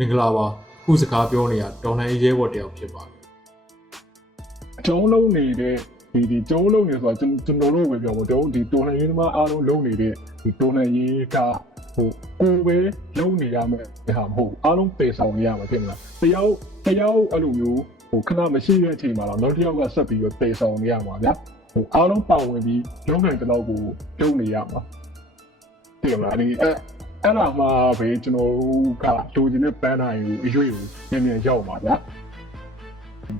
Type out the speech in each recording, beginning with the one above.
မင်္ဂလာပါခုစကားပြောနေတာတော်နိုင်ရဲဘော်တယောက်ဖြစ်ပါတယ် ကျုံးလုံးနေတဲ့ဒီကျုံးလုံးနေဆိုတာကျွန်တော်တို့ပဲပြောပေါ့ဒီတော်လှန်ရေးသမားအားလုံးလုံးနေတဲ့ဒီတော်လှန်ရေးကကိုပဲလုံးနေရမယ်ဟာမဟုတ်အားလုံးပေဆောင်နေရမှာဖြစ်မလားတယောက်အဲ့လိုမျိုးခဏမရှိတဲ့အချိန်မှာတော့နောက်တစ်ယောက်ကဆက်ပြီးတော့ပေဆောင်နေရမှာဗျာအားလုံးပါဝင်ပြီးလုံးနိုင်တဲ့လောက်ကိုတုံးနေရမှာဖြစ်မလားအဲ့ဒါမှပဲကျွန်တော်ကလိုချင်တဲ့ပန်းတိုင်းကိုအရွေးကိုမြန်ရောက်ပါဗျာ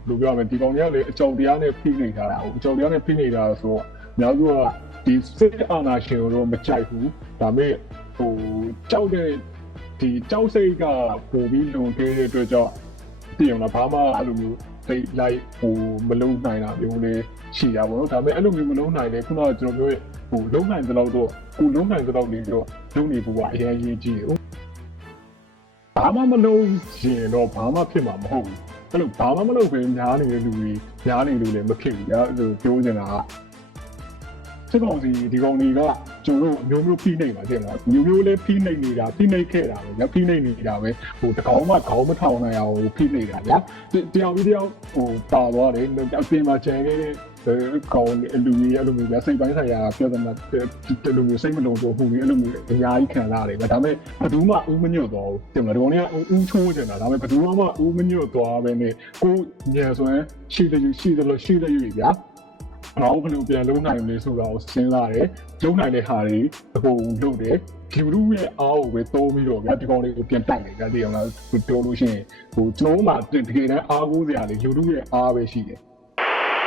လူပြောမယ်ဒီကောင်ကြီးကလေအကြောက်တရားနဲ့ဖိနေထားတာအကြောက်တရားနဲ့ဖိနေတာဆိုတော့အများစုကဒီစစ်အာဏာရှင်ကိုတော့မကြိုက်ဘူးဒါပေမဲ့ကြောက်တဲ့ဒီကြောက်စိတ်ကပိုပြီးလုံခဲ့တဲ့အတွက်ကြောင့်ပြင်အောင်လားဘာမှအဲ့လိုမျိုးသိလိုက်မလုံးနိုင်တာမျိုးလေးရှိတာပေါ့နော်ဒါပေမဲ့အဲ့လိုမျိုးမလုံးနိုင်လေခုနကကျွန်တော်ပြောလုံးနိုင်တဲ့လောက်တော့လုံးနိုင်တဲ့လောက်နေတော့လုံးနေဖို့ကအရင်ရေးကြည့်ဘာမှမလုံးရင်တော့ဘာမှဖြစ်မှာမဟုတ်ဘူးအဲ့လိုဘာမှမလုပ်ဘဲညားနေတဲ့လူတွေညားနေလို့လည်းမဖြစ်ဘူး။အဲ့လိုပြောနေတာကစစ်ကောင်စီဒီကောင်တွေကကျွန်တော်တို့မျိုးဖိနေပါတဲ့လား။မျိုးလည်းဖိနေနေတာဖိနေခဲ့တာပဲ။ဖိနေနေတာပဲတကောင်မှခေါင်းမထောင်နိုင်အောင်ဖိနေတာဗျာ။တယောက်ပြီးတယောက်ပါသွားတယ်။အပြင်မှာကျန်ခဲ့တဲ့ကောင်လူကြီးအဲ့လိုမျိုးစိတ်ပိုင်းဆိုင်ရာပြောတဲ့မှာတလူမျိုးစိတ်မလုံတော့ဘူးလေအဲ့လိုမျိုးအများကြီးခံလာရတယ်ဒါပေမဲ့ဘယ်သူမှဦးမညွတ်တော့ဘူးတင်မလားဒီကောင်တွေကဦးချိုးနေတာဒါပေမဲ့ဘယ်သူမှဦးမညွတ်သွားပဲနဲ့ကိုညံစွမ်းရှိတယ်ဗျာတော့ဘယ်လိုပြန်လုံးနိုင်လဲဆိုတာကိုစဉ်းစားတယ်လုံးနိုင်တဲ့ဟာတွေအကုန်လုပ်တယ်လူလူရဲ့အားကိုပဲတိုးပြီးတော့ဗျာဒီကောင်တွေကိုပြန်တိုက်တယ်ဒါတည်အောင်လားပြောလို့ရှိရင်ကျွန်တော်မှတကယ်တမ်းအားကိုးစရာလေလူလူရဲ့အားပဲရှိတယ်